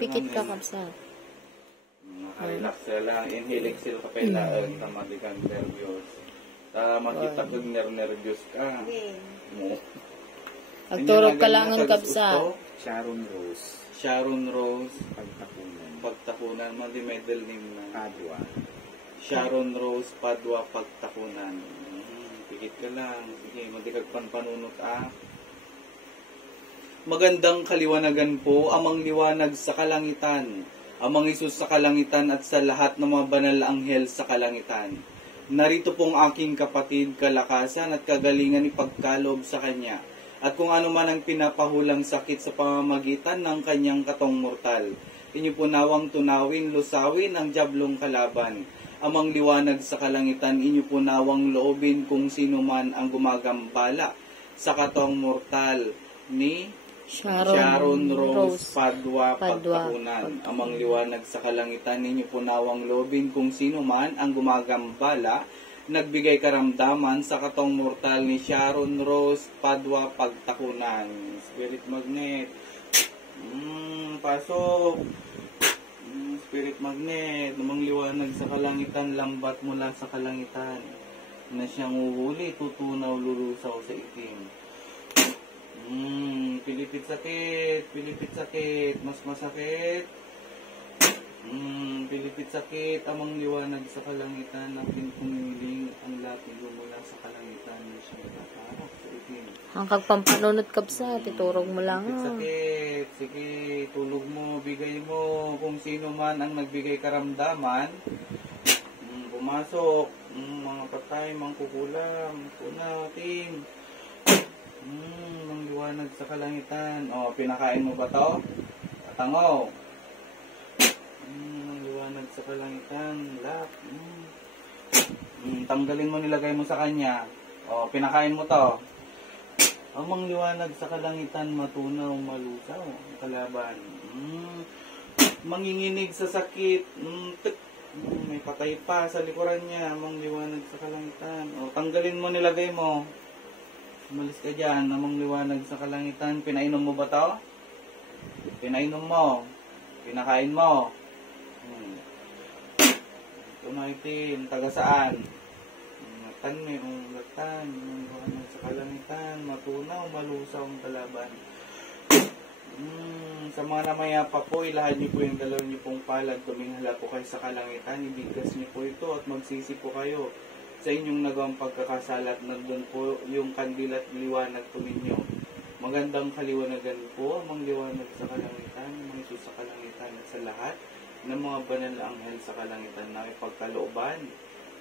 Pikit ka kapsa. Nakarelax lang. Inhale, exhale ka pailaan. Tamadikan nervyos. Makita kong nervyos ka. Agturog ka lang ang kapsa. Sharon Rose. Sharon Rose. Pagtapunan. Pagtakunan. Mali middle name na. Padua. Sharon Rose Padua Pagtakunan. Pikit ka lang. Sige, madigag panpanunot Magandang kaliwanagan po, amang liwanag sa kalangitan, amang Isus sa kalangitan at sa lahat ng mga banal na anghel sa kalangitan. Narito pong aking kapatid, kalakasan at kagalingan ipagkalob sa kanya. At kung ano man ang pinapahulang sakit sa pamamagitan ng kanyang katong mortal, inyo po nawang tunawin, lusawin ang diablong kalaban. Amang liwanag sa kalangitan, inyo po nawang loobin kung sino man ang gumagambala sa katong mortal ni Sharon Rose Padua Pagtakunan. Amang liwanag sa kalangitan, ninyo po nawang loobin kung sino man ang gumagambala, nagbigay karamdaman sa katong mortal ni Sharon Rose Padua Pagtakunan. Spirit magnet. Pasok. Spirit magnet. Amang liwanag sa kalangitan, lambat mula sa kalangitan. Na siyang uhuli, tutunaw, lulusaw sa itim. Pilipit sakit, mas masakit. Pilipit sakit, amang liwanag sa kalangitan, natin pumiling ang lapid mula sa kalangitan na siya nakaharap sa itim. Hanggang pampanunod kapsa, titurog mo lang. Pilipit sakit, sige, tulog mo, bigay mo, kung sino man ang nagbigay karamdaman, pumasok, mga patay, mangkukulang, punating. Ang liwanag sa kalangitan. Pinakain mo ba to? Tango. Ang liwanag sa kalangitan. Lap. Tanggalin mo, nilagay mo sa kanya. Pinakain mo to. Amang liwanag sa kalangitan, matunaw, malusaw. Kalaban. Manginginig sa sakit. May patay pa sa likuran niya. Amang liwanag sa kalangitan. Tanggalin mo, nilagay mo. Umalis ka dyan, namang liwanag sa kalangitan. Pinainom mo ba to? Pinainom mo. Pinakain mo. Tumaitin, taga saan? Latan, mayroong latan. Liwanag sa kalangitan, matunaw, malusaw ang kalaban. Sa mga namayapa po, ilahad niyo po yung dalaw niyo pong palad. Tumingala po kayo sa kalangitan, ibigkas niyo po ito at magsisi po kayo sa inyong nagawang pagkakasala at nandun po yung kandil at liwanag po ninyo. Magandang kaliwanagan po, amang liwanag sa kalangitan, amang Isus sa kalangitan at sa lahat ng mga banal na anghel sa kalangitan na ipagkalooban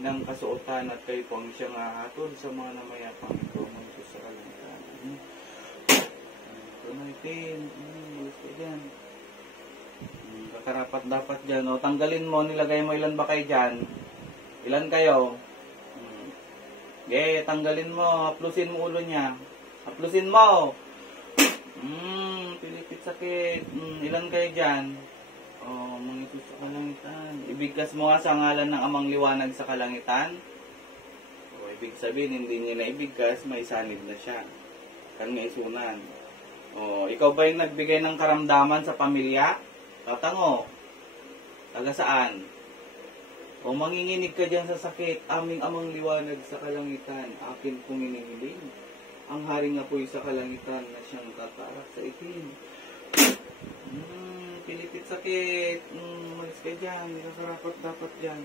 ng kasuotan at kayo po ang siyang hahatol sa mga namayapang ito, amang Isus sa kalangitan. Tumaitin, malis ka dyan. Kakarapat dapat dyan. Tanggalin mo, nilagay mo, ilan ba kayo dyan? Ilan kayo? Tanggalin mo, haplusin mo ulo niya. Haplusin mo. Pilipit sakit. Ilan kayo dyan? Mga Isus sa kalangitan. Ibigkas mo sa ngalan ng amang liwanag sa kalangitan. Ibig sabihin, hindi niya na ibigkas, may sanib na siya. Kan nga isunan. Ikaw ba yung nagbigay ng karamdaman sa pamilya? Tatango. Taga saan? Manginginig ka dyan sa sakit, aming amang liwanag sa kalangitan, akin kong inihiling. Ang hari nga po'y sa kalangitan na siyang tatarak sa itim. Pilipit sakit, malis ka dyan, nakakarapat dapat dyan.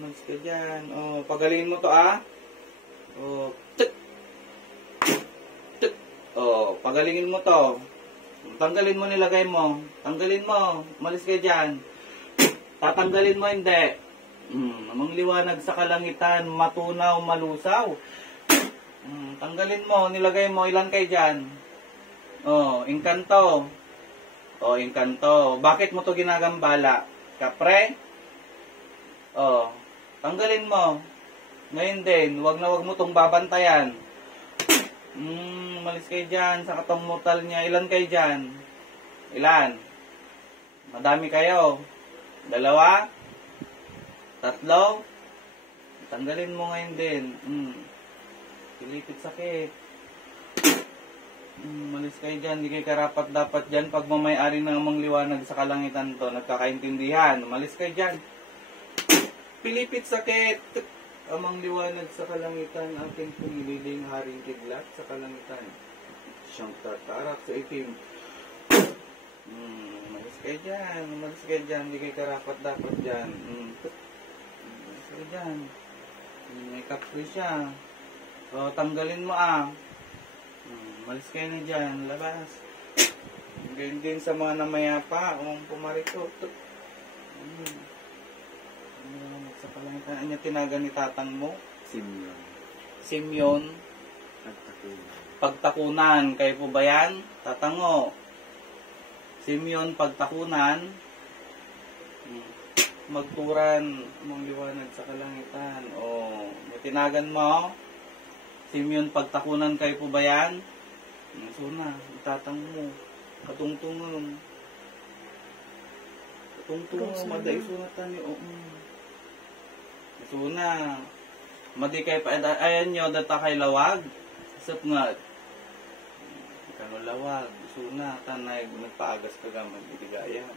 Malis ka dyan. Pagalingin mo to pagalingin mo to. Tanggalin mo, nilagay mo. Tanggalin mo, malis ka dyan. Tatanggalin mo, hindi. Amang liwanag sa kalangitan, matunaw, malusaw. Tanggalin mo, nilagay mo, ilan kayo dyan? Engkanto. Engkanto. Bakit mo to ginagambala? Kapre? Tanggalin mo. Ngayon din, wag mo tong babantayan. Malis kayo dyan sa katong mortal niya. Ilan kayo dyan? Ilan? Madami kayo. 2? 3? Tanggalin mo ngayon din. Pilipit sakit. Malis kayo dyan. Hindi kayo karapat dapat dyan. Pag mamayari ng amang liwanag sa kalangitan to, nagkakaintindihan. Malis kayo dyan. Pilipit sakit. Amang liwanag sa kalangitan, ating pumililing haring kidlat sa kalangitan. Siyang tatarak sa itim. Malis kayo dyan. Malis kayo dyan. Hindi kayo karapat dapat dyan. Malis kayo dyan. May kapri siya. So, tanggalin mo malis kayo na dyan. Labas. Ganyan din sa mga namayapa. Kung pumarito. Sa kalangitan. Ano tinagan ni tatang mo? Simeon. Simeon. Pagtakunan. Kayo po ba yan? Tatango. Simeon, pagtakunan. Magturan. Mong liwanag sa kalangitan. O, tinagan mo. Simeon, pagtakunan. Kayo po ba yan? So na, itatang mo. Katungtungan. Katungtungan. Maday sunatan niyo. So na. Madi kay pa. Ayan nyo, data kay lawag. Isap nga. Kano lawag. So na, tanay. Nagpaagas ka gamang itigayan.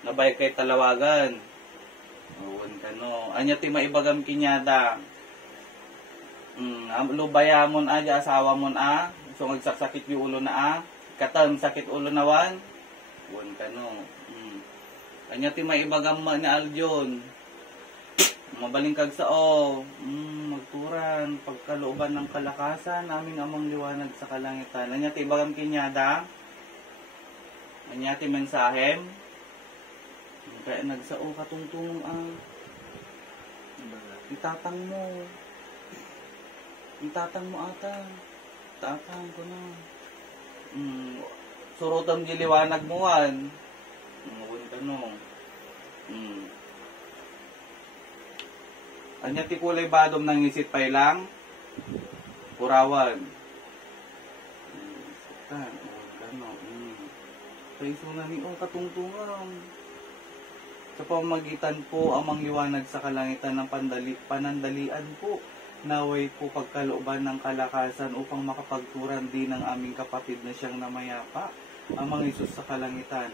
Nabay kay talawagan. Uwan ka no. Anya ti maibagam kinyada. Lubayamon aja asawa mon so magsaksakit yung ulo na katam sakit ulo na wan ka no. Anya ti maibagam ni Aljon. Mabaling kag sa magturan pagkalooban ng kalakasan aming amang liwanag sa kalangitan. Anya ti ibagam kinyada. Anya ti mensahem. Kaya nagsao katungtong itatang mo. Itatang mo ata. Tatang ko na. Surutam di liwanag mo wan. Uwan ka no. Anya ti kulay badom nang isit pay lang. Purawan. Sitan. Uwan ka no. Paiso na ni katungtungan. Sa pamagitan po amang liwanag sa kalangitan ng panandalian po. Naway po pagkalooban ng kalakasan upang makapagturan din ng aming kapatid na siyang namayapa, amang Isus sa kalangitan.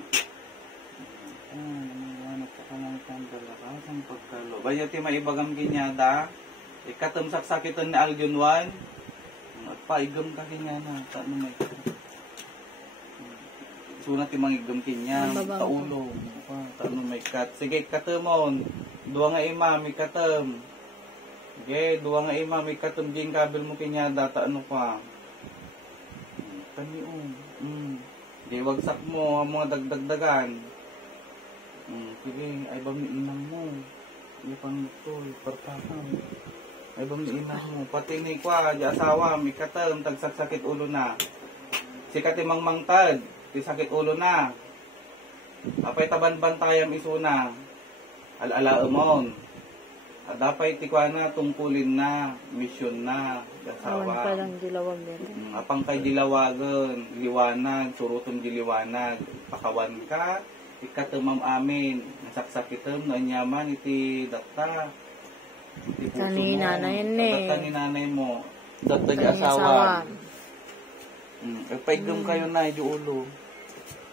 Liwanag sa kalangitan, kalakasan, pagkaloob. Bayo ti maibagam ginyada, ikatam saksakitan ni Aljon Juan, at paigam ka ginyana, saan may sunat ti mangigam kinya, taulo, saan may kat. Sige, katamon, duwa nga imam, ikatam. Okay, duwa nga may katumbing kabel mo kinya data ano pa. Kaniong. Okay, wagsak mo ang mga dagdagdagan. Sige, ay ba may inang mo? Ipang ito, partakan. Ay ba may inang mo? Pati ni kwa, di asawa, may katam, tagsakit ulo na. Sikat imang mangtad, di sakit ulo na. Apay taban bantayam isuna. Al-ala umon. Dapat tikwana tungkulin na, misyon na, Awan asawa. pa lang dilawag nito. Apang kay dilawagan, liwanag, surutong diliwanag, pakawan ka, ikatumam amin, nasaksakitam, nanyaman, iti data, iti puso Kani mo, nanay ni. data ni nanay mo, data ni asawa. Paigam kayo na, di ulo.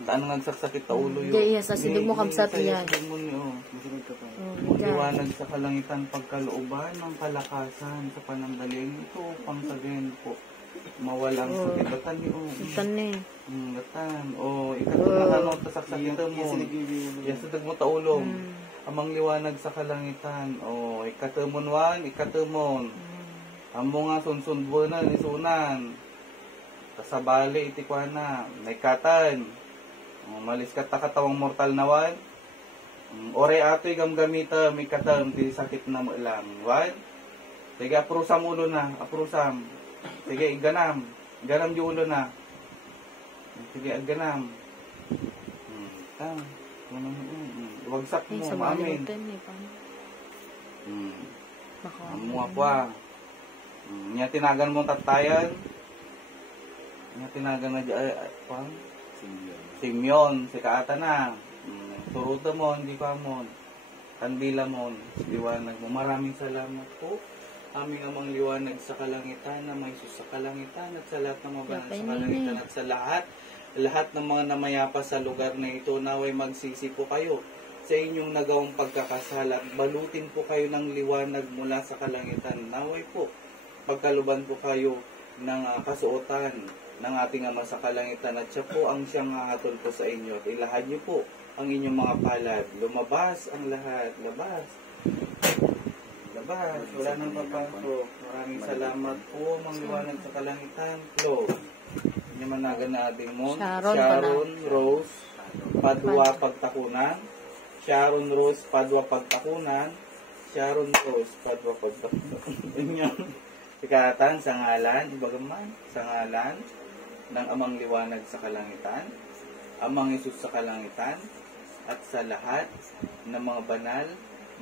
Daan nga nagsakit ta ulo yun. Hindi, yes, asidig mo kamsat yan. Liwanag sa kalangitan pagkalooban ng kalakasan sa panandaling ito, pangsagin po. Mawalang sakit. Datan ni Itan ni. Datan. Ikatunahan mo, tasaksakitan mo. Yasadag mo taulong. Amang liwanag sa kalangitan. Ikatamunwan, ikatamon. Amo nga sunsunbunan, isunan. Kasabali, itikwana. Naikatan. Malis ka takatawang mortal nawan. Ore ato'y gamgamita, may katam, di sakit na mo lang. Wan? Sige, aprusam ulo na, aprusam. Sige, ganam. Ganam yung ulo na. Sige, ganam. Wagsak mo, maamin. Amuha pa. Niya tinagan mo tatayan. Niya tinagan na dyan, pang? Simeon, si kaata na. Suruta mo, hindi pa mo. Kandila mo, liwanag mo. Maraming salamat po. aming amang liwanag sa kalangitan, na may Isus sa kalangitan, at sa lahat ng mga banal sa kalangitan, at sa lahat ng mga namayapa sa lugar na ito, naway magsisi po kayo sa inyong nagawang pagkakasala, at balutin po kayo ng liwanag mula sa kalangitan. Naway po, pagkaluban po kayo ng kasuotan ng ating Ama sa kalangitan, at siya po ang siyang hahatol po sa inyo. At ilahad niyo po ang inyong mga palad. Lumabas ang lahat. Labas. Labas. Wala nang papasok. Maraming salamat po, mga liwanag sa kalangitan. Close. Hindi managan na ating mon. Sharon Rose Padua Pagtakunan. Sharon Rose Padua Pagtakunan. Sharon Rose Padua Pagtakunan. Inyong sikatan sa ngalan, ibagaman, sa ngalan ng Amang Liwanag sa kalangitan, Amang Isus sa kalangitan, at sa lahat ng mga banal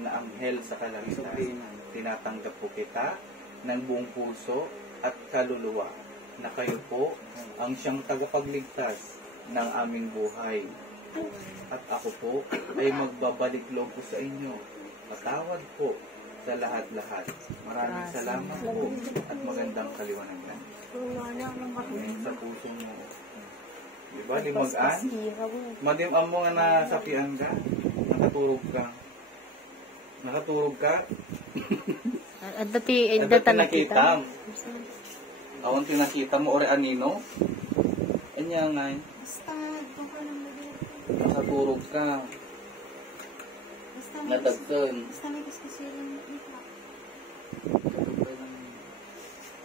na anghel sa kalangitan. Tinatanggap po kita ng buong puso at kaluluwa na kayo po ang siyang tagapagligtas ng aming buhay. At ako po ay magbabalik loob po sa inyo. Patawad po sa lahat-lahat. Maraming salamat po at magandang kaliwanagan. Amen. Sa puso mo. Diba? Limagaan? Madim ang mga nasapian ka? Nakaturog ka? Nakaturog ka? At dati nakita. Awan tinakita mo ore anino? Anya nga. Nakaturog ka. Nadagsan. Basta may kasi lang